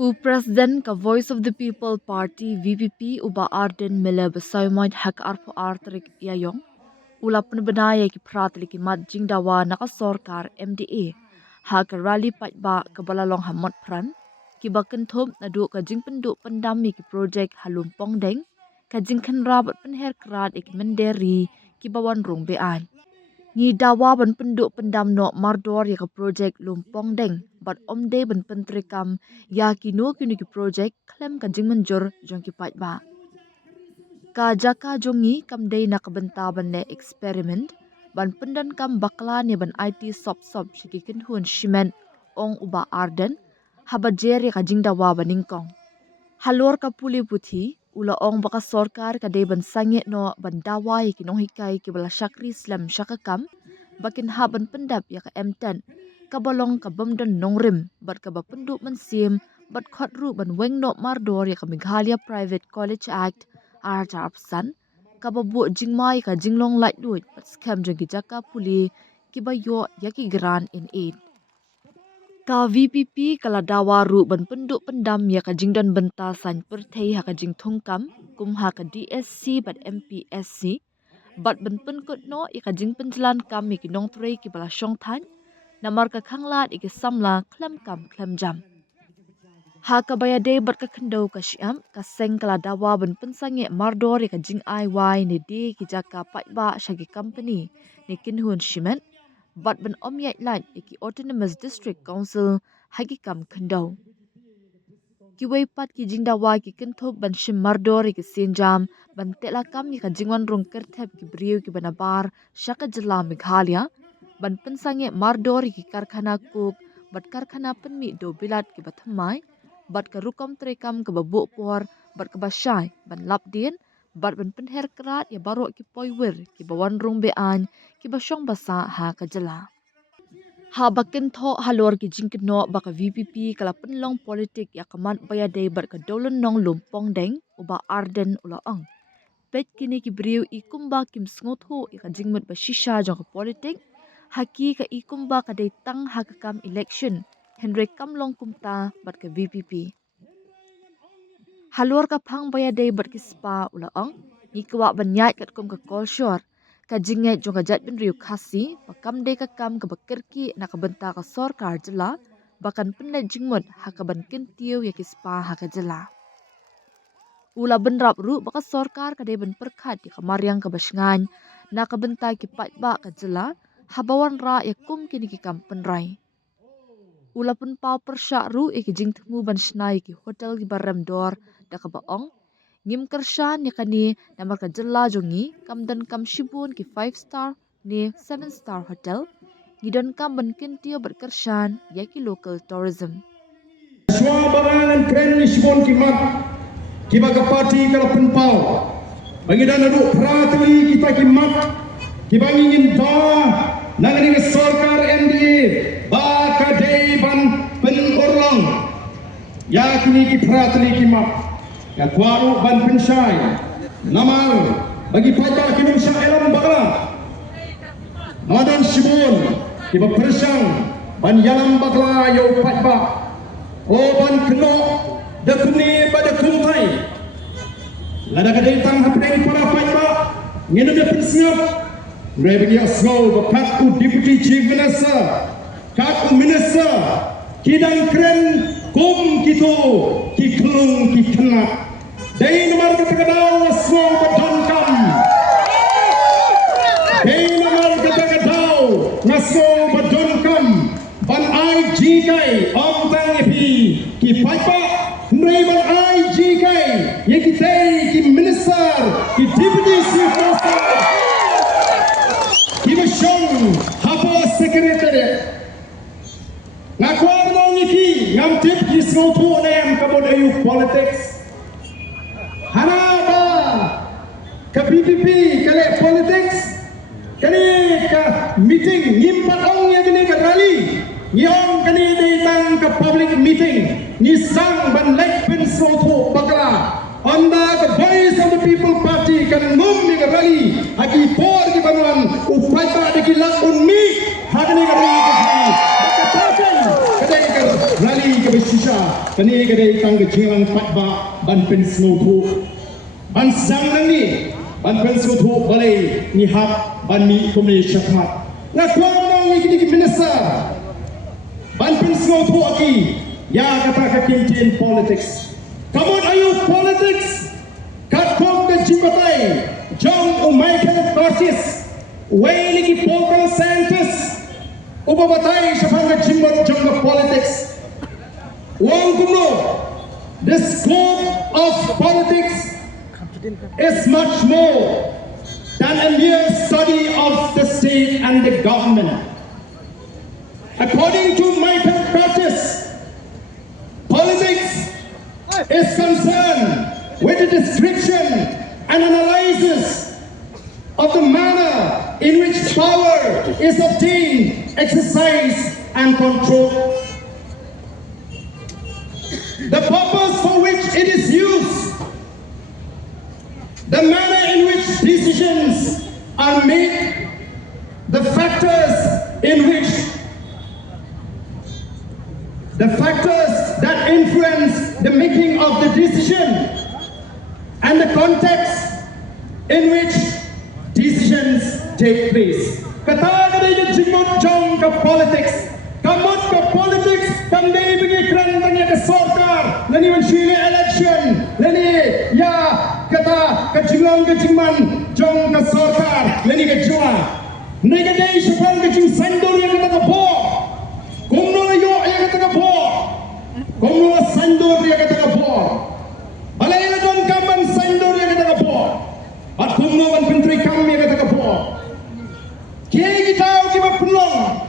President ka Voice of the People Party VPP uba Arden Miller besaymad hak arpo artrik yayong ula penbenaya ki pratli ki madjing dawa naka sorkar MDA hak rally patba ke balalong hamot pran ki baken thom nadu ka jing penduk pendami ki project halumpong deng ka jing khan rabat penher krat ik menderi ki bawan rong bean ni dawa ban penduk pendam no mardor ya ka project lumpong deng bat omde ban pentrikam ya ki no ki project klem ka jing menjur jong ki patba ka jaka jongi kam dei nak benta ban ne experiment ban pendan kam bakla ne ban IT sop shiki kin hun shimen ong uba arden haba jeri ka jing dawa baningkong halor ka puli puthi ula ong baka sorkar ka dei ban sange no ban dawa ki nong hikai ki bala shakri slam shakakam bakin haban pendap ya ka M10 ka balong ka bamdan nongrim bat ka ba penduk man sim bat khotru ban weng no mardor ya ka Meghalaya Private College Act Arjapsan ka ba bu jingmai ka jinglong light duit bat scam jagi jaka puli ki ba yo ya ki gran in aid ka VPP kala dawaru ban penduk pendam ya ka jingdan benta san perthei ha ka jing thongkam kum ha ka DSC bat MPSC bat ban pen kut no ya ka jing penjalan kam ki nong trei ki bala shong than namar ka khanglat ik samla klam kam klam jam ha ka baya de bat ka khandau ka shiam ka seng kala dawa ban pensange mardor ya ka jing IY ni de ki jaka patba shagi company ni kinhun shimen bat ban omyai lat ki autonomous district council hagi kam khandau ki wei pat ki jingdawa ki kinthop ban shim mardor ki sinjam ban tela kam ni ka jingwan rong kerthep ki briu ki banabar shaka jila Meghalaya ban pensange mardor ki karkhana kuk bat karkhana penmi do bilat ki bathamai bat ka rukam trekam ke babuk por bat ka basyai ban lapdin bat ban penher kerat ya baro ki poiwer ki bawan rong bean ki basyong basa ha ka jela ha bakin tho halor ki jingkno baka VPP kala penlong politik ya kaman baya dei bat ka dolen nong lumpong deng uba arden ula ang pet kini ki briu ikumba kim sngoth ho ka jingmut ba shisha jong ka politik haki ka ikumba ka dei tang ha ka kam election Henry kamlong kumta bat ka VPP halor ka phang baya dei bat ki spa ula ang ni kwa banyat kat kum ka kolshor ka jingai jong ka jat bin riu khasi pakam de ka kam ka bakirki na ka benta ka sorkar jela bakan penle jingmut ha ka ban kin tiu ya ki spa ha ka jela ula benrap ru baka sorkar ka de ban perkhat ki kamaryang ka basngan na ka benta ki patba ka jela habawan ra ya kum kini ki kam penrai ula pun pau persya ru ki jing thmu ban snai ki hotel ki baram dor da ka baong ngim kershan ni kani namar ka jela jongi kamdan kam shibun ki 5 star ni 7 star hotel ngidon kam ban kin tio ber kershan ya ki local tourism Semua barangan keren ni shibun ki mat ki baga parti kala penpau bagi dan adu pratli kita ki mat ki bangi ngin da nangani sorkar MDA ba ka dei ban pen orlang ya kini ki pratli ki mat ya kwaru ban pensyai namar bagi pajak kinum syah elam bakla madan shibun ki persang ban yalam bakla yo pajak o ban keno da kuni pada kuntai lada ka datang hapeng para pajak ngene da persiap bagi asgo bakat ku deputy chief minister kat minister kidang kren kum kito ki klung ki kena dei nomor ketakadau asgo badangkam dei nomor ketakadau asgo badangkam ban IG kai om tang epi ki paipa nrei ban IG kai ye ki tei ki minister ki deputy chief minister ki bashong hapo secretary ngakwar nong iki ngam tip ki snothu nem kabod ayu politics hanaba ka PPP kale politics kani ka meeting ngimpat ong ya kini ka rally ngiyong kani datang ka public meeting ni sang ban lek pen snothu bakla anda the voice of the people party kan ngum ni ka rally haki por ki banuan upata de ki lak unmi hakni ka rally ka rally ka besisha kani kadai kang kecilang patba ban pen snotu ban sang nangi ban pen snotu balai ni hap ban mi komne syakmat na kuang ni kini minister ban pen snotu aki ya kata ka campaign politics kamu ayu politics kat kom ke jibatai jong Michael Curtis Wayne ki Paul Santos ubabatai syapanga jimbat jong ke politics Wang kuno, the scope of politics is much more than a mere study of the state and the government. According to Michael Curtis, politics is concerned with the description and analysis of the manner in which power is obtained, exercised, and controlled. The purpose for which it is used, the manner in which decisions are made, the factors that influence the making of the decision, and the context in which decisions take place. Kata kadai jimut jong ke politics, kamut ke politics, kami bagi keran tanya ke sorkar, lani mensyili election, lani ya kata kejiman jong ke sorkar, lani ke jua. Mereka kadai syukur kecing sandur yang kata kepo, kumno yo yang kata kepo, kumno sandur yang kata kepo. Balai lawan kamban sandur yang kata kepo, at kumno ban penteri kami yang kata kepo. Kini kita kita penolong.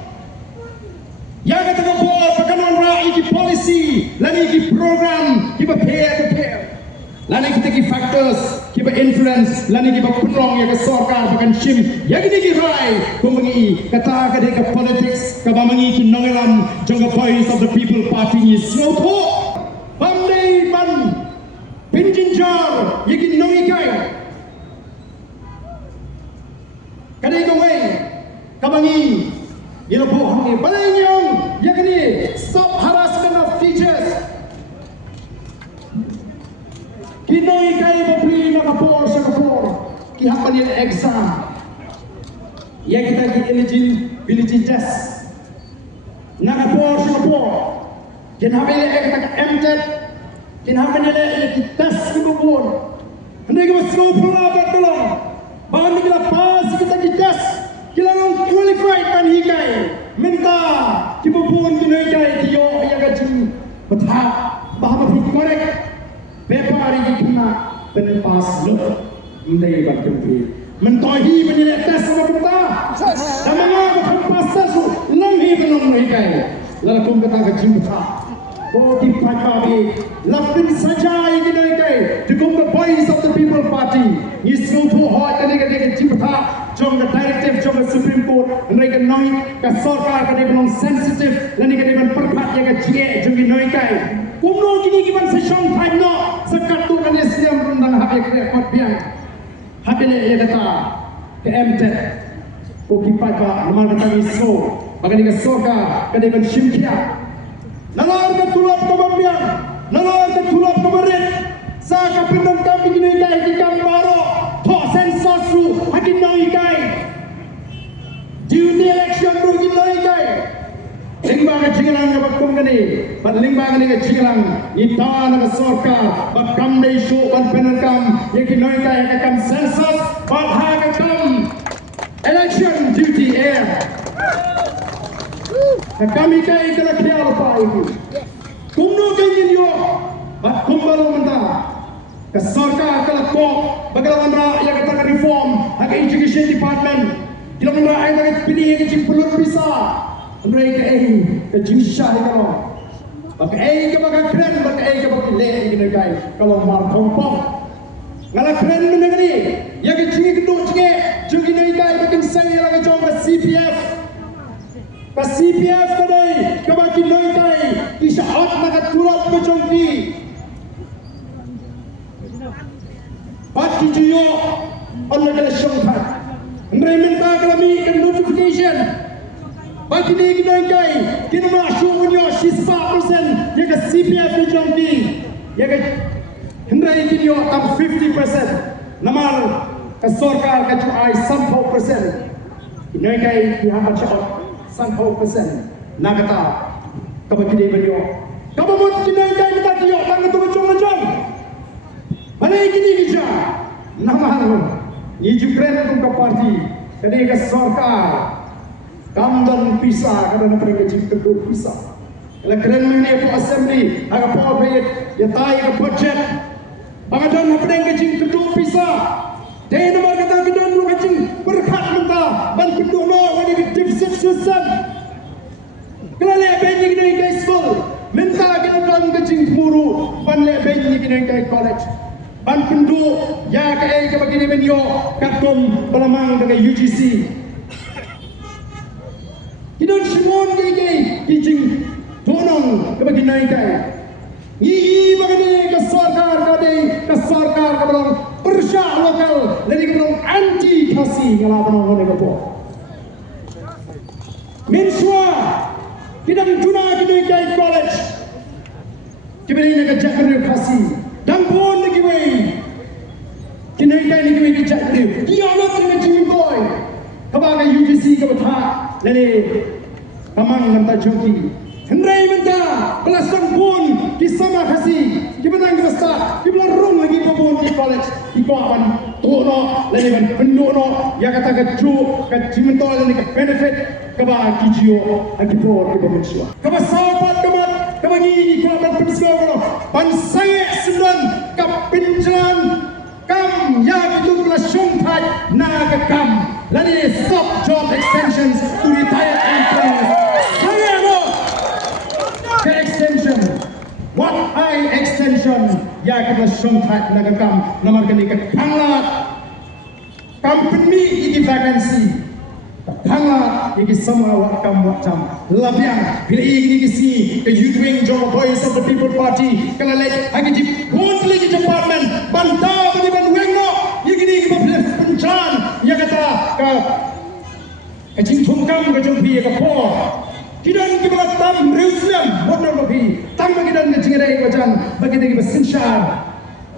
Yang kata kepo, pakanan rakyat ki policy, lani ki program, kita prepare. Lani kita ki factors, kita influence, lani kita penolong yang ke sorkar pakan shim. Yang ini ki rai, kumengi kata kadai ke politics, kabamangi ki nongelam, jangka voice of the people party ni slow po. Pandai ban, pinjinjar, yang ki nongi kai. Kadai ke way, kabangi. Ia bohong ni, balai nyong, yang ini stop harassment of teachers. Kinoi kai bapri na kapor sa kapor, kihapan yung exam. Yang kita ki eligibility test. Na kapor sa kapor, kinhapan yung MTET, kinhapan yung test sa kapor. Hindi ka mas kopulabat ka lang. Baka hindi kita pas, kita ki test. Kailangan qualified pan higay. Minta kibubun kinigay tiyo yang kacim betah bahwa fit correct. Bepari kena penpas lo. Mendai berkempi. Mentohi penilai tes sama kita. Dan mengapa penpas tes lemhi penong higay. Lalu kum kata kacim betah. Bodi pagi lapin saja yang kinigay. Dikum the voice of the people party. Isru tu hot kali kacim betah. Jom the directive, jom the Supreme Court, mereka noi ke sorkar kadai belum sensitif, lani kadai belum perpat yang ke cie, jom ki noi kai. Kumno kini kiban sesong time no, sekat tu kan Islam rendang habis kena kot biang. Habis ni kata ke MTET, ko kipat ba, normal kata iso, bagani ke sorkar kadai belum simkia. Nalar ke tulap ke biang, nalar ke tulap ke berit, sa kapindang kami kini kai di kambaro. Sensus ru hakin noi kai duty election ru hakin noi kai lingba ka jingalang ka kum kani pat lingba kani ka jingalang ita na sorkar pat kam dei show pat penakam yakin noi kai ka kam sensus pat ha ka kam election duty air ka kami kai ka khial pa iki kumno kai yo pat kumbalo menta ke sorkar ke lekok bagaimana rakyat kata reform ke education department bila rakyat kata pilih ke cimpulun bisa mereka ke jinsah kalau pakai ke bagai keren pakai ke bagai leh ini guys kalau mar kompong ngalah keren menegeri yang ke jingi kedua jingi jungi ni guys bikin saya lagi jom ke CPF kadai ke bagi ni guys kisah nak turap ke jongki Pati juyo Allah kala syongkat. Mereka minta kami ke notification. Bagi ni kita ingkai, kita nak show punya 6% yang ke CPF ni ya ke hendai kini yo tam 50% namal ke sarkar ke ai 100% ini kai dihambat syot 100% nakata kabagi de banyo kabamot kini kai kita kiyo tang tu macong-macong mana kini bija namal ni jukren kum ka parti kini ke sarkar kamdan pisah karena mereka cipta pisah. Kalau keren mana po assembly, agak po bayat, ya tayo ke budget. Bagadan apa yang kecing kedua pisah. Dahil naman kata kedan lu kecing berkat mentah, ban kedua no wani ke deficit susan. Kalau leh benyi kena ingkai school, mentah kedan kecing muru, ban leh benyi kena ingkai college. Ban kedua ya kaya ke bagi menyo katum belamang dengan UGC. Hidon Shimon gigi kijing donong kebagi naikai. Gigi bagani kesarkar kebelang persya lokal dari kebelang anti kasih ngalapan orang kepo. Minswa hidang tuna kinaikai college. Kibeni nak jakar kasih. Dan pun lagi way. Kinaikai ni kibeni jakar. Dia lot dengan Jimmy Boy. Kebagai UGC kebelah. Lele kamang nanta joki hendrai menta kelasang pun kisama kasih kibenang kita kibelang rong lagi pun di college di kawan tono lele ban pendono ya kata keju kecimento lele ke benefit keba kijio agipor ke pemerintah keba sahabat kebagi kawan pensekolah ban saya sembilan kapinjalan kam ya itu kelasang taj naga kam. Let me stop job extensions to retired employees. Saya no ke extension. What I extension? Ya kita sungkat nagakam namar kini ke panglat. Company ini vacancy. Panglat ini semua wakam labiang. Bila ini kisi ke youth wing job voice of the people party. Kalau lagi lagi di Woodley department bantau di Banwengo. Ini pencan ya kata ke jingtung kam ke jumpi ke por kidan kita tam Jerusalem bodoh lebih tam kidan ke jingrai wajan bagi kita bersinsar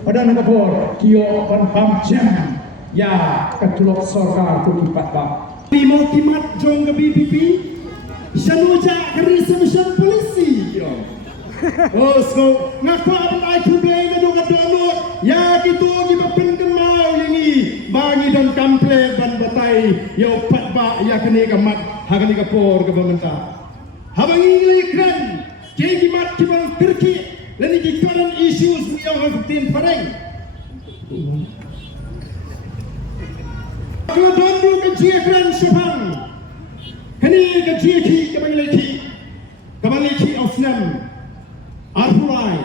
pada nak por kio ban pam jam ya ketulok sarkar tu kipat bab lima kimat jong ke BPP sanuja kerismission polisi oh so ngapa ai tu blame do ka download ya gitu kita pengemau yang ini bagi dan kampleng dan batai yo patba ya kene kamat hagani ka por ke pemerintah habang ingli kran jadi mat kibang Turki lani di current issues yang harus pareng kalau dondu ke kran sepang kene ke ki kembali ki osnam arpulai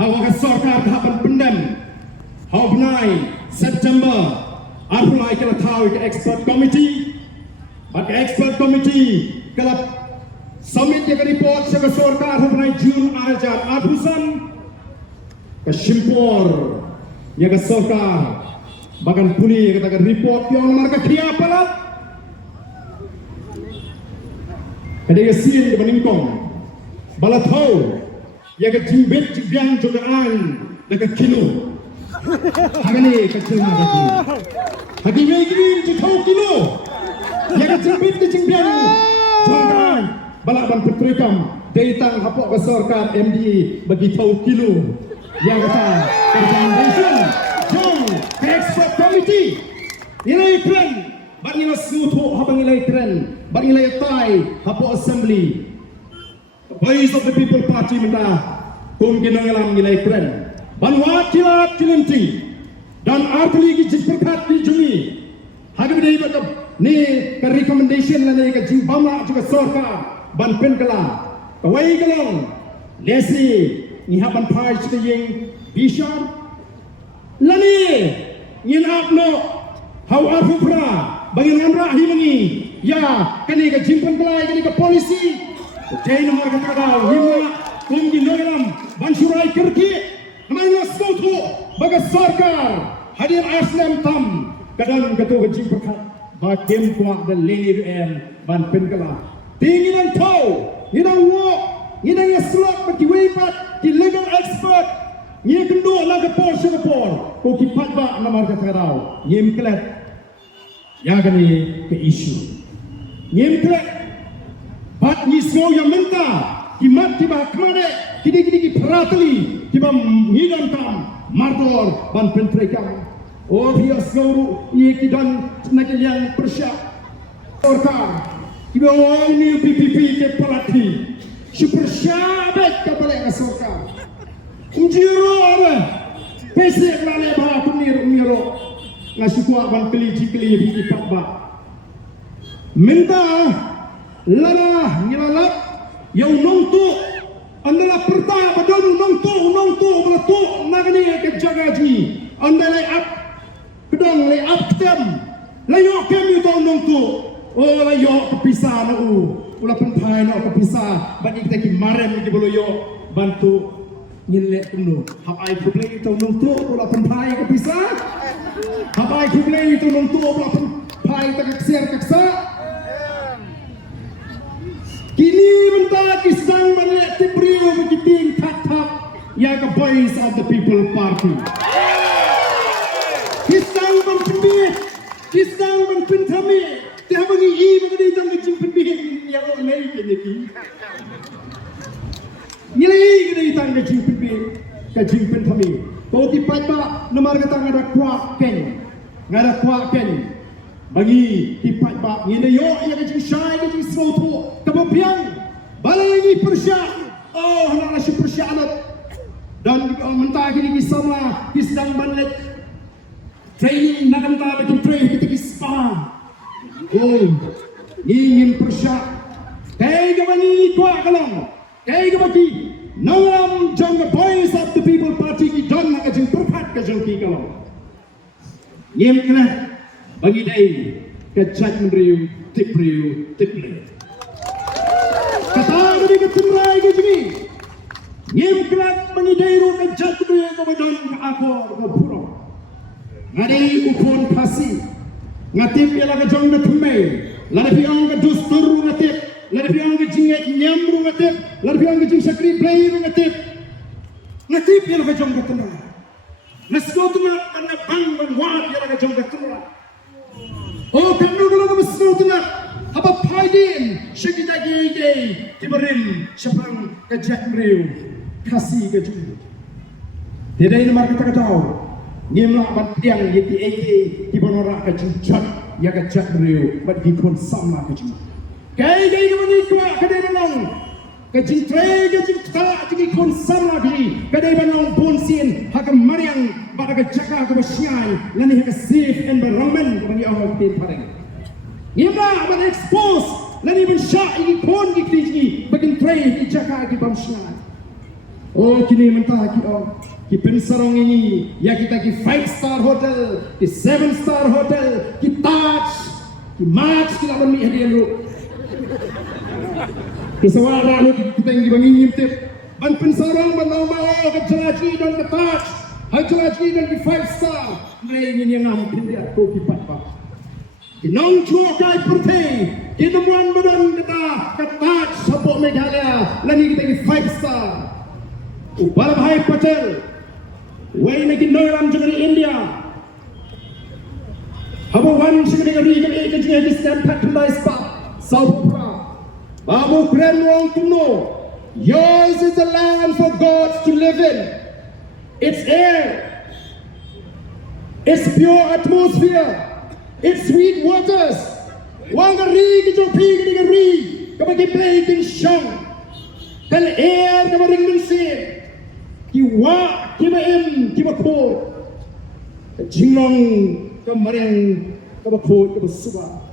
hawa ka sarkar haban pendam hawa benai September arpulai kala tahu ke expert committee kala summit ke report sa sarkar hawa benai June arjan arpusan ke shimpor ya ka sarkar bagan puni kata report yang marka kia palat kadang sin ke beningkong balat hau ya ke jimbet jibyang jogaan dekat kilo hagani kecil lagi hagi megri jikau kilo ya ke jimbet jibyang jogaan balak ban petrikam datang hapok ke sarkar MDA bagi tahu kilo yang kata presentation jong ke expert committee nilai keren bang nilai sutu habang nilai keren bang nilai tai hapok assembly Voice of the People Party minta kum kinangalam nilai keren banwat kilat kilinting dan artli ki jisperkat di jumi hagi bidai batab ni ke recommendation lani ke jimbama juga sorka ban penkala kawai galong lesi ni haban pai chike yeng bisham lani ngin apno hau arfupra bagi ngamra himangi ya kani ke jimpan kelai kani ke polisi Jai nomor kata himma kumgi noram bansurai kerki namanya skutu bagas sarkar hadir aslam tam kadang ketua gajing perkat bakem kuat dan leni en ban penkala tinginan tau nginang wo nginang slot bagi wipat di legal expert na Singapore ko kipat ba na marka tagaraw ngim klet ya gani ke isu ngim klet bat nismo yang menta kimat tiba kmane kini pratli tiba ngidam tam martor ban pentreka o bias guru ye kidan nagaliang persya orka tiba ni PPP ke pelati super syabet ke balik asorka Unjiro ada, pesek lale bah miro, ngasukua bang keli di pak bah. Minta lara ngilalap, yang nongtu, anda perta badon nongtu belatuk nagani ke jagaji, anda lay up, pedang lay up tem, layok kem itu nongtu, oh layok kepisah na ulah penpai na kepisah, bagi kita kimarem di boloyo bantu. Nilai penuh. Hapai kublai itu nuntuk pula penpai ke pisah. Hapai kublai itu nuntuk pula penpai terkeksiar keksa. Kini mentah kisang balik tibriu begitu tatap ya ke voice of the people party. Kisang berpendih, kisang berpentami. Tiap bagi bagi jam kecil pendih yang oleh kini. Nilai kita itang kajing pentami. Kau tipat ba nomor kata ngada kuat ken. Bagi tipat ba nilai yo yang kajing syai kajing serotu kebapiang balai ini persya. Oh nak nasi persya alat dan mentah kini kisama kisang balik training nak mentah bagi train kita kispa. Oh ingin persya. Kaya kami kuat kalang. Kaya bagi nawam jang voice of the people party ki don na kajing perpat kajing ki kalau yem kena bagi dai kajat meriu tipriu kata ni ke timrai ke jini yem kena bagi dai ro kajat meriu ko don ka ako ko puro ngadi ukon pasi ngatip ya la kajong na thume la pi ang ka dustur ngatip Lalu yang kejingat nyamru ngatip, lalu yang kejing sakri player ngatip yang kejong ketemu. Nasgo tu nak karena bang wad yang kejong ketemu. Oh kanu kalau kamu nasgo tu nak apa paidin syakita gay tiberim syapang kejak meriu kasih kejung. Tidak ini market tahu. Nyemlah bantiang yeti eke tibanora kejung jat ya kejak meriu bagi kon sama kejung. Kaya kemana kuat kedai banong, kajing tray kajing tak kajing konsam lagi kedai banong ponsin hak mariang pada kejaka kebasian lani hak safe environment bagi orang tim pareng. Ia pada expose lani mensyak ini pon kiki bagi tray kejaka kebasian. Oh kini mentah ki pensarong ini ya kita ki 5-star hotel, ki 7-star hotel, ki Taj, ki March kita beri hadiah lu. Kesawara ni kita yang dibangin tip ban pensarang ban mau ke jelaji dan ke Taj jelaji dan ke 5-star mereka ini yang ngampin dia ko kipat pak kinong chua kai purte kinemuan badan kita ke Taj sabok Meghalaya lani kita ke 5-star ubalam hai patel way na kinoram jagari India habo wan sigari gari ke jeng distan patulai spa South Babu Kren Wong Tuno, yours is the land for God to live in. It's air, it's pure atmosphere, it's sweet waters. Wang gari kijopi gari, kabagi play kin shang, kal air kabaring mensin, kiwa kibaim kibako, jinglong kamareng kabako kabasuba.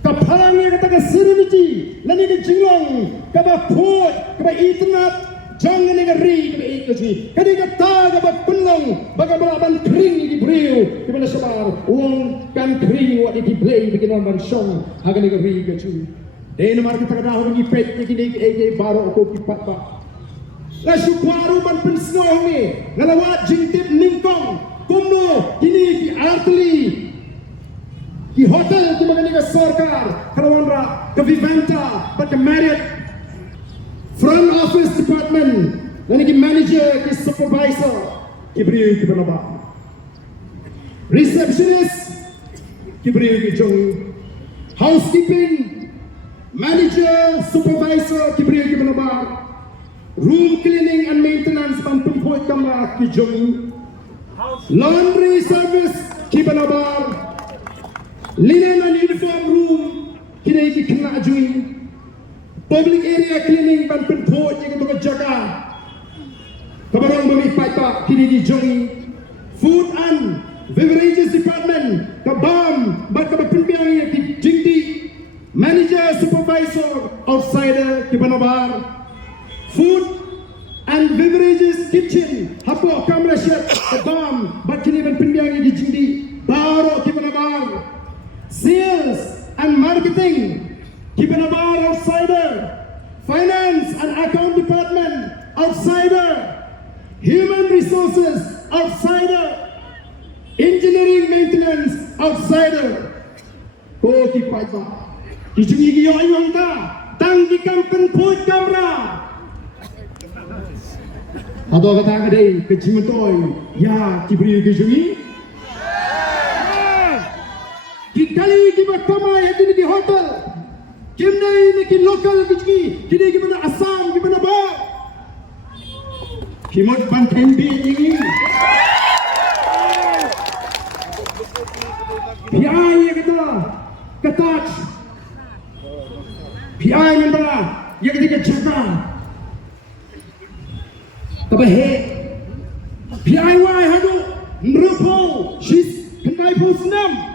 Kapalangnya kata serenity, lani ke jinglong, kaba put, kaba internet, jangan negeri kaba ikuti. Kadi kata kaba penong, baga balaban kering di beriu, kaba nasabar, uang kan kering wak di play bikin orang song, haga negeri kecu. Dene mar kita kata orang ipet kini eke baru aku kipat pak. Lasu baru ban pensong ni, ngalawat jingtip ningkong, kumno kini di artli. Di hotel di mana ni sarkar, Karawanra, ke Vivanta, but the Marriott, front office department, dan ki manager, ki supervisor, kibri ke Banaba. Receptionist, kibri ke Jongi. Housekeeping, manager, supervisor, kibri ke Banaba. Room cleaning and maintenance, pampumpoy kamera ke Jongi. Laundry service, ke Banaba. Linen and uniform room, kini ke kena Jongi. Public area cleaning, pampumpoy ke jaga. Kabarang bumi paipa kini di Jongi. Food and Beverages Department kabam bat kabapinbiang ya ki Jingdi. Manager Supervisor Outsider ki Banabar. Food and Beverages Kitchen hapo kamera chef kabam bat kini pinbiang ya ki Jingdi. Baro ki Banabar. Sales and Marketing ki Banabar Outsider. Finance and Account Department Outsider. Human Resources, outsider. Engineering Maintenance, outsider. Ko ki paipa. Ki jungi ki yo ayong ta. Tang ki kampen put kamera. Ado kata kadai ke jimentoy. Ya ki beri ki jungi. Ki kali ki bakama ya di hotel. Kim nai ni ki local ki jungi. Kini ki mana Assam ki mana ba. Kimot panten bi ini. PI ya kata, PI membela, ya ketika jaga. Tapi PI hadu, nrupo, she's kendai pusnam.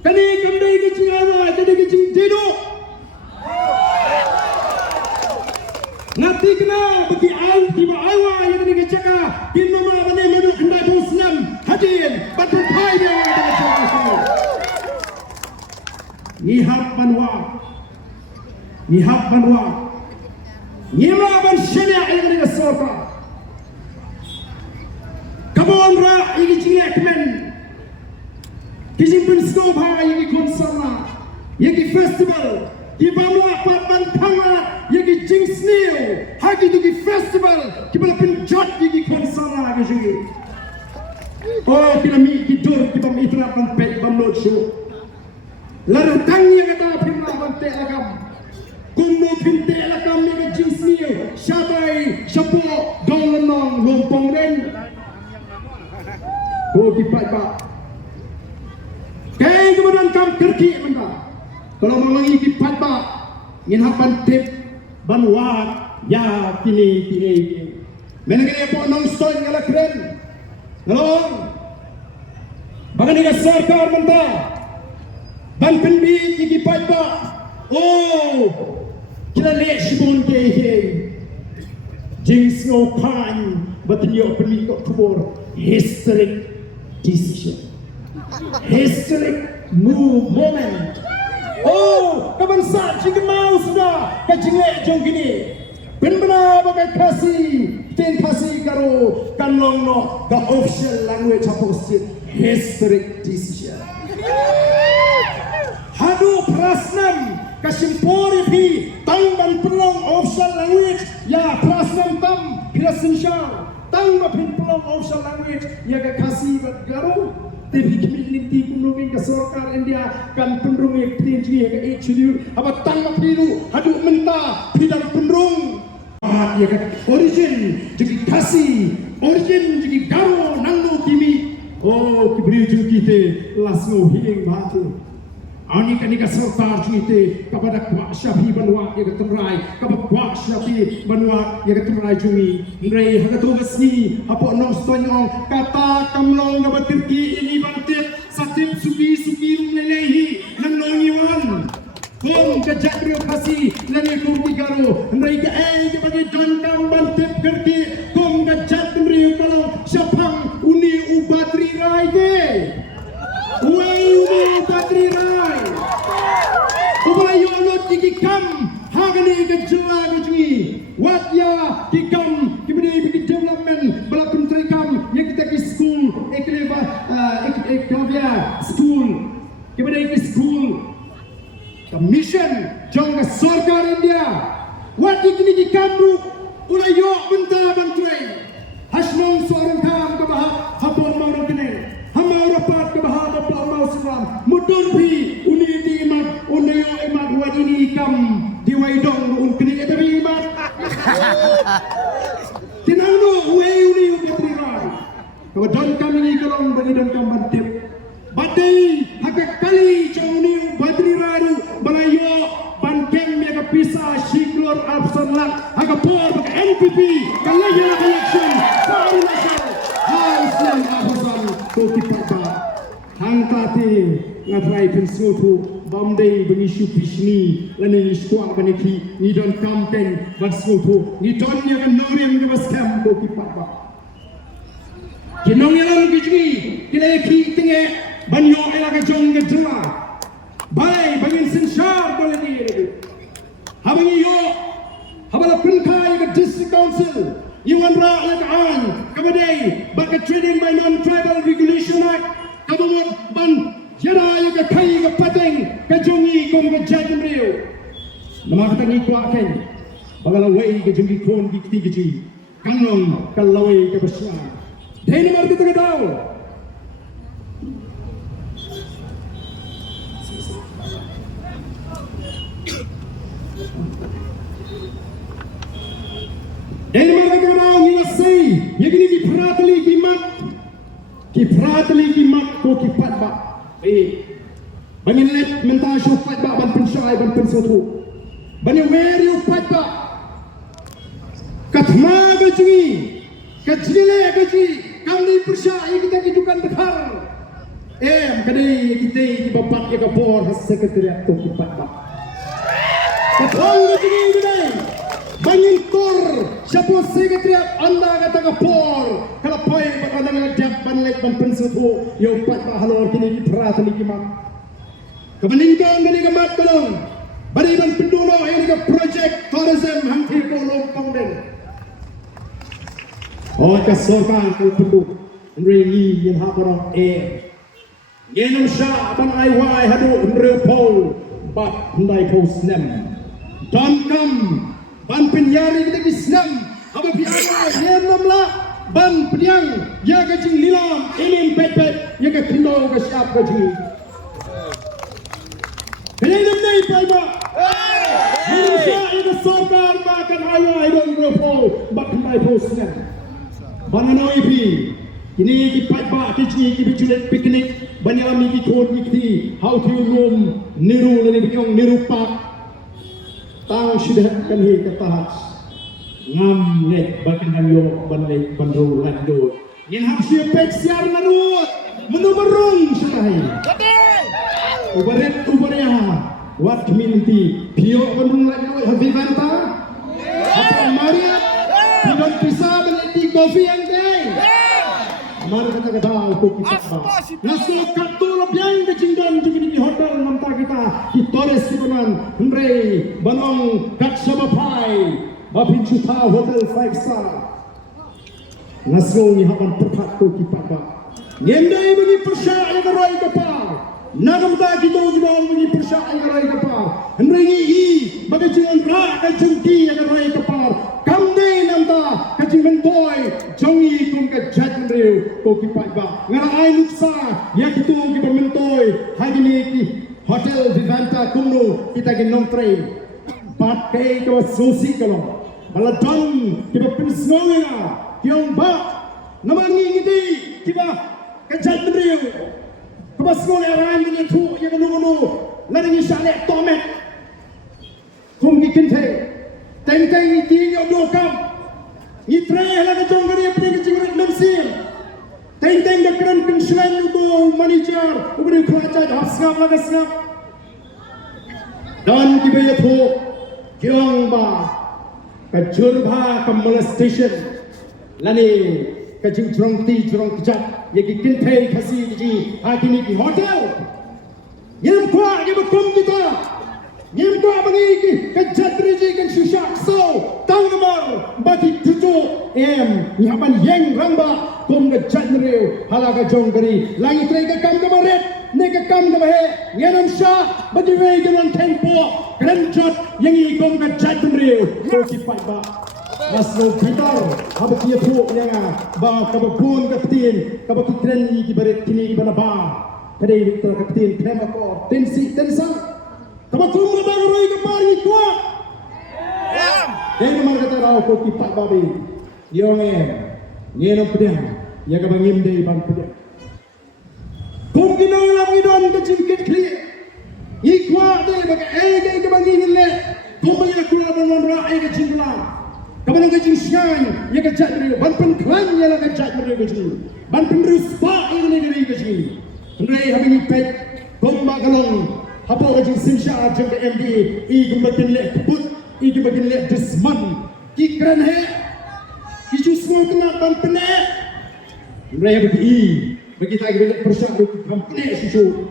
Kani kendai kecing awal, kani kecing tidur. Nanti kena bagi air tiba awa yang kena jaga di nomor mana madu kendai pusnam hadir batu pai dia yang kena jaga. Nihab banwa, nyema ban syariah yang kena sorka. Kabon ra yang jingat men, kijing penskop ha yang konsana, yang festival. Di bawah papan pangat yang di Jing Snail hagi di festival di bawah penjat di konsana ke oh bila mi tidur di bawah itra pempet bamlo show lalu tangnya kata pimla pente agam kumno pente agam yang Jing Snail syabai syapo dong lenong lompong den oh di paipa kaya kemudian kam kerki mentah. Kalau melalui ki patba ngin hapan tip banwa ya kini menengene po nong stoy ngala kren ngalong bagan ni sarkar menta ban penbi ki patba oh kila le shibon ke he jings no kan batinyo penbi ko kubor historic decision historic moment. Oh, kebangsaan jika mau sudah kecilek jong gini. Benar bagai kasih, ten kasih karo kanong no the official language opposite historic decision. Hadu prasnam kasimpori pi tangban pelong official language ya prasnam tam pirasinsyal tangban pelong official language ya kasih karo. Tapi community kumulong ka sarkar India kan penrung yang tinggi yang HDU apa tangga pilu hadu menta pidang penrung ya kan origin jadi kasih origin jadi garo nangno kimi oh kibri kita lasno hiing batu ani kanika sarkar jite kepada kuak syafi banwa ya ketemrai kepada kuak syafi banwa ya ketemrai jumi nrai hagatu besni apa nong stonyong kata kamlong dapat terki ini bantit satip suki umlelehi nanongiwan kom kajak kasih nari kom digaro nrai ka kepada dankam bantit kerki kom kajak nri kalau syapang uni ubatri rai ke uai uni ubatri rai ubayo lot dikikam hagani kejela kejui wat ya dikam kibeni bagi development balapun trikam yang kita ke school eklavia school kibeni ke school mission jong ke sarkar India wat dikini dikam ru ulayo benta bantrai hasmong seorang kam bahak hapon mau ro kene hamau rapat ke bahak apa mau seram mudun pi uni di imat unayo imat wadini kam diwaidong un kene tapi imat kinano wei uni upatriran kawadon kami ni kalong bagi dan kam bantip badai hakak kali jongni badriraru balayo bankem mega pisa shiklor abson lak haga por baka NPP kalaya election baru nasional hasil ahusan to kipata hangkati ngatrai pensutu bamdei bengisu pisni lani squad baniki ni don campaign bansutu ni don ya kan noriam ke baskam to kipata kinong yalam kijmi kileki tinge banyo elaga jong gedra balai bangin sensyar boleh ni habangi yo habala penkai ke district council Iwan ra lakaan kabadai baka trading by non-tribal regulation act kabamot ban jada ya kai ke pateng ke jongi kom ke jatin rio nama kata ni kuat kan bagala wei ke jongi kon di kiti kiti kanong kalawai ke besar dai nomor kita tahu dan mereka tahu ngasai yang ini kipratli kimat ko kipat ba bangin let mentasyo pat ba ban pensai ban pensotu bangin weri upat ba katma gaji kajile gaji kami persai kita kidukan bekar kadai kita di bapak ke kapor sekretariat ko kipat ba katong gaji gudai bangin tor siapa sekretariat anda kata kapor kalau poin bakal ngajak banlek ban pensutu yo pat ba halor kini prat ni kimat kebeningkan dari kemat tolong bari ban penduno ini ke project tourism hangti ko long kongden ka sorkan ko pendu nrengi yang haparo yenong sha ban ai wai hadu nreu pol bat ndai post nem don kam ban penyari kita Islam apa biasa yenam la ban penyang ya ka jing lilam ilim pet ya ka kendo ka siap ka jing Kenyam nei pai ba Indonesia itu sokar makan ayah idong ropo bak ndai post nem banano ipi ini ki pai ba ki ki bijulet piknik banyalami ki kon ki how to room niru ni biong niru pak tang sudah kan hi ketahas ngam net bakin yo banai bandro lando yang harus pek siar narut menumerung sudahi ubarnya wat minti pio bandung lando habi banta apa maria tidak bisa meniti kopi yang deh mari kata aku kita naso katul biang kecinggan juga di hotel nampak kita di Torres Sibunan Hendrei Banong kat Sabapai bapin juta hotel 5 star naso ni hapan perpat tu kita nyendai bagi persya yang rai kapal nagam ta kita jibang bagi persya yang rai kapal Hendrei ni bagi jangan rak dan jengki yang rai kapal kamne namta kacing mentoy jongi kum ke jatun riu ko kipat ba ngara ai nuksa ya kitu ki mentoy hagi ni ki hotel Vivanta kumno kita ki nong train pat kai ko susi kalo bala don ki ba pinsngoya kiong ba namangi ngidi ki ba ke jatun riu ko ba skole ran ni tu ya ngono lari ni sale tomet kum ki kinte teng-teng ni tingyo do kam ni tre hala ka jong gari apne ke jingret memsim teng-teng da kran pinslan do manager ubri khracha hapsngap laga snap dan kibaya tho kyong ba ka jurba ka molestation lani ka jing trong ti trong kjat ye ki kinte khasi ji hakini ki hotel yem kwa ye bakum kita Nyem ko bagi kejatri ji kan susah so tanggamar bagi tuju nyaman yang ramba kom kejatri halaga jonggari langit rega kam kamaret nega kam kamahe nyanam sha bagi wei dengan tempo kerenjot yang ikom kejatri so sipai ba Masno Peter, apa kia puk yang ba kababun kapitin, kabakitren ni kibaret kini ibana ba. Kadai Victor kapitin tema ko tensi tensang. Kabakum na ba roi kapari kwa. Yang mana kata rau ko kipak babi. Ngeno pedang, ya kabangim dei ban pedang. Kum kinong lang idon kacingkit kli. Ikwa dei baka dei kabangin le. Kum ya kula ban ra ai kacingla. Kapan kacing siang, ya kacak diri. Ban penklan ya lah kacak diri kacing. Ban penruspa ini diri kacing. Henry habis pet, gomba kalong. Apa kacing simsha jengke MDA. I gumbatin lek kebut, I gumbatin lek desman. Kikran he, isu semua kena ban penek. Henry habis bagi kita lek persyak ban penek susu.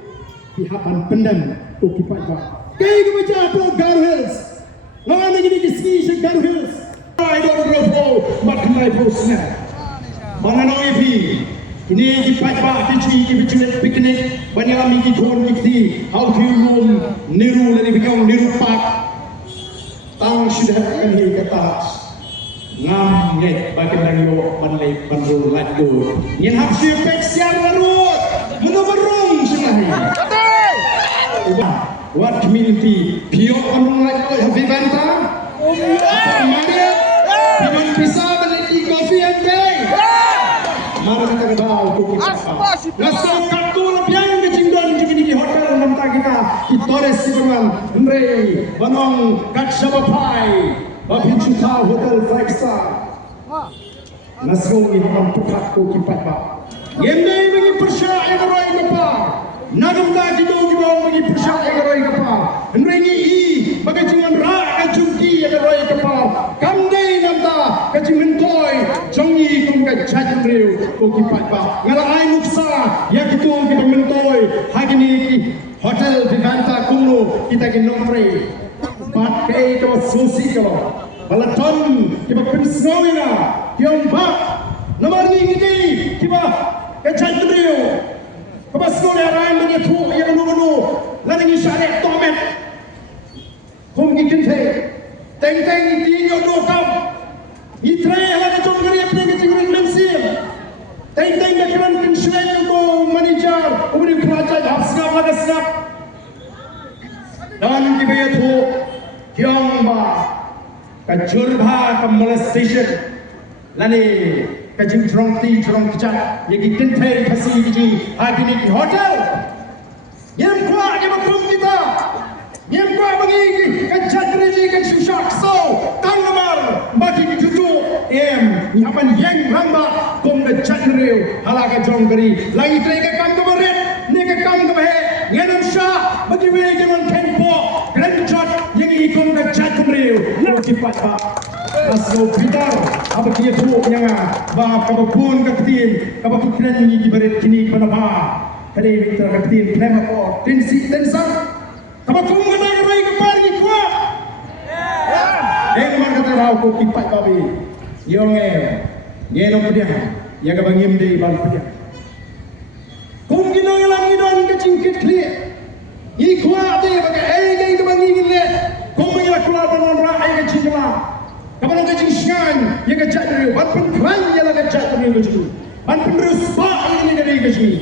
Pihak ban pendam, okipat ba. Kaya kebaca apa Garo Hills. Lawan lagi di ski se Garo Hills. I don't know but my postman. Mana no ipi. Ini kipat ba kici kibiculet piknik. Banyak kami kikon kiti. How to room niru lagi bikang niru pak. Tang sudah akan hi kata. Ngam net bagi langyo panlay panru lado. Yen hap si pek siang larut. Menuberung selahi. What community? Pio panrung lado hafi bantang. Mana? Dengan bisa meniti kopi yang baik. Mari kita kebau kopi apa? Nasi kartu lebihan kecingdon juga di hotel nampak kita. Kitores siburan, Henry, Banong, Katshabapai, Babi Juta Hotel Five Star. Nasi ini mempunyai kopi apa? Yende bagi persya yang roy kapa. Nagam dah kita bagi persya yang roy kapa. Henry ini bagi jangan rak kacungki yang roy kapa. Kamdei namda kacing mentoy jongi kum ka chadriu ko kipat ba ngala ai nuksa ya kitu ki mentoy hagini ki hotel Vivanta kumno kita ki nomre bat kei to susi ko balaton ki ba pinsnoina kiom ba nomor ni ki ba ka chadriu ko ba skole arai ni tu ya no lani ni syariat tomet kum ki kinte teng di nyodo kam itre ala jom gari apne ke cingring mensim teng ke kran kinshlen ko manager umri khaja hapska magasap dan ki betu kyong ba ka jurba ka molestation lani ka jing trong kichat ye ki kinte khasi ki agini ki hotel yem kwa ke makum kita yem kwa bagi kachatri ji ke shushak so tangmar bagi juju nyaman yang ramba kom kachatri hala ka jongkari lagi trega kam kamaret ne ka kam kamahe ngenam sha bagi we jaman tempo grand shot yang ikom kachatri lo kipat ba aslo bidar apa kia tu yang ba kabapun kapitin kabakitran ni kibaret kini pada ba kadai Victor kapitin tema ko tensi tensang kabakum kena kerai kepar ni kuat. Mana kata rau ko kipat babi. Ngeno pedang. Ya kabangim dei bal pedang. Kum kena lang idon kacingkit kli. I kuat dei baka dei kabangin le. Kum ya kula ban ra ai kacingla. Kaban kacing syan ya kacak dei ban penkran ya la kacak dei kacing. Ban penrus ba ini dari kacing.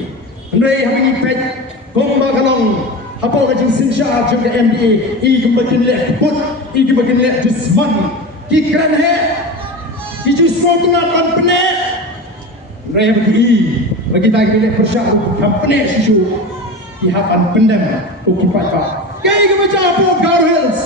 Ndai habi pet kum bagalong apa kacing simsha juga MDA I gumbatin lek put I gumbatin lek jisman kikran he iju semua tengah pan penek raya bagi kita lek persyak pan penek susu ihapan pendam ukipat pak kaya kebaca apa Garo Hills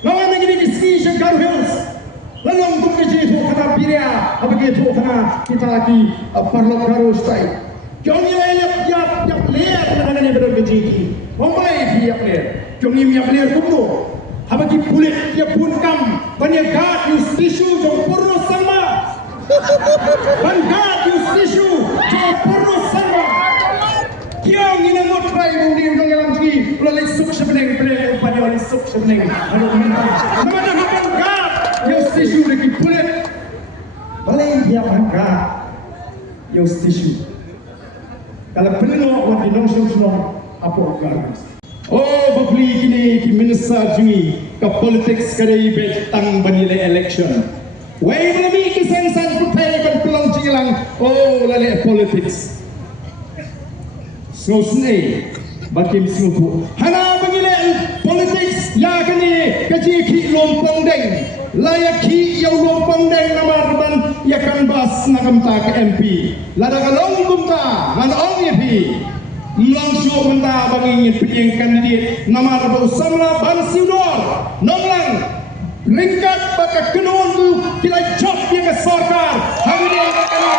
lawan lagi di ski se Garo Hills lalu untuk keji tu kena piria apa gitu kena kita lagi parlok Garo style Jom ni lep yap lihat dengan ni berkeji. Memulai dia player. Jom ni player kumpul. Apa ki bulet dia pun kam. Banyak guard justisi jom purno sama. Banyak guard justisi jom purno sama. Kiong ini mau try bundi untuk dalam segi. Kalau lagi suk sebenarnya player pada lagi suk sebenarnya. Aduh minta. Mana kapan guard justisi lagi bulet. Boleh dia guard justisi. Kalau perlu orang di nongshong semua apa agama. Oh, bapli kini ki minister jui ke politik sekali betang banile election. Wei belami kisah san putai kan pelang cilang. Oh lale politics. Snowsnake bakim snupu. Hana bangile politics ya kini kaji ki lompong deng. Layak ki yang lompong deng nama reban ya kan bas nakamta ke MP. Lada kalong kumta man ong EP. Langsung menta bangingin penyeng kandidat nama reba usamla ban siudor. Nonglang ringkat baka kenuan tu kila job dia ke sarkar. Hari dia kini.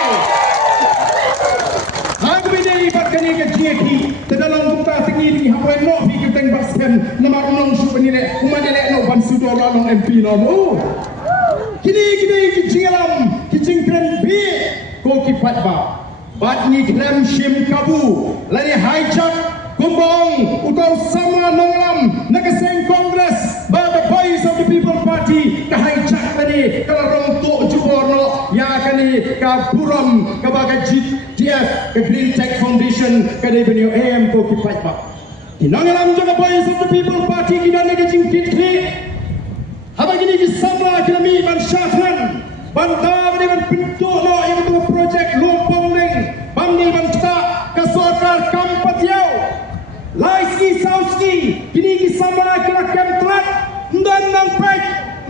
Hari dia kini ke JK. Terdalam kumta tinggi ni hapai no fi kita baskan nama nong su penile umadile no ban siudor nong MP no. Kini ke jingalam kijingkren bi ko kipat ba. Bat ni klem shim kabu lari hijack kumbong utau sama nonglam nakaseng kongres ba the voice of the people party ka hijack tadi kalau rong tok juborno ya kani ka buram ka baga GTF ka Green Tech Foundation ka dai benio AM ko kipat ba kinonglam jaga voice of the people party kinane ke jingkit kli haba gini ki sama kilami ban syafran banda dengan bentuk no yang tu projek lompong neng bamni bangsa ke sarkar kampat yau laiski sauski kini ki sama kila kemtrat ndan nang pek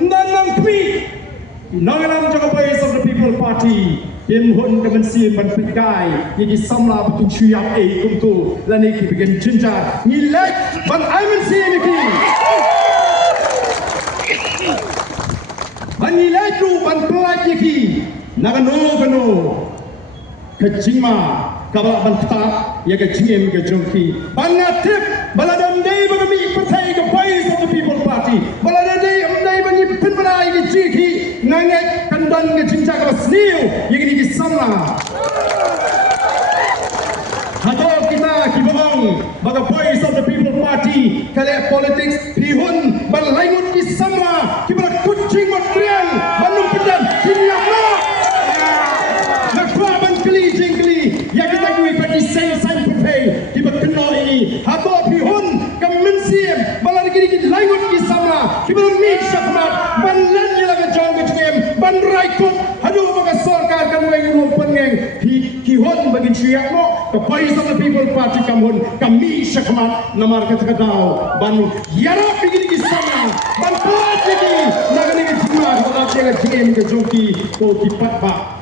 ndan nang kwi nangalam jaga voice of the people party kim hun kemensian ban pikai ki samla bikin syuyap kumtu lani ki bikin jinjar nilek ban aimen sini ki Manilai tu ban pelaj ki nagano kejima kabak ban ketak ya kejingem ke jongki banatip baladam dei bagami partai ke voice of the people party baladam dei amdai bani pinbalai ke jiki ngangai kandan ke cinca ke sniu yang ini ki samla hato kita ki bawang baga voice of the people party kale politics pihun ban laingut ki samla ki bala kucing mat kriang banum pedan kinyama nakwa ban kli jingkli ya kita kui pati sen pay ki bakno ini hato pihun kemensiam bala gini ki laingut ki samla ki bala mi syakmat ban lan yala ke jong ke jengem ban raikut hadu baga sarkar kan weng rum pengeng ki hon bagi siap mo ke voice of the people party kamun kami syakmat namar kata kadau ban yara begini ki sama ban pelat lagi nagani ke jingma bala ke jengem ke jongki ko ki patba